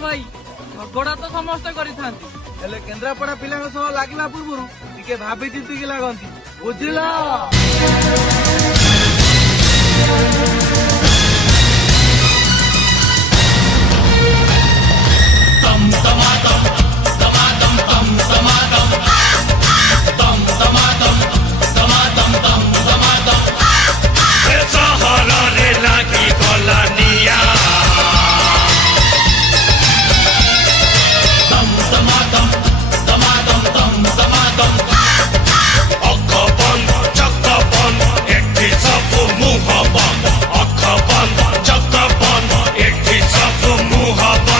भाई झगड़ा तो समस्ते करिथांती हेले केन्द्रापड़ा पिला सह लागला पूर्व टिके भाभी चिंती लागंती बुझिला। Muhabbat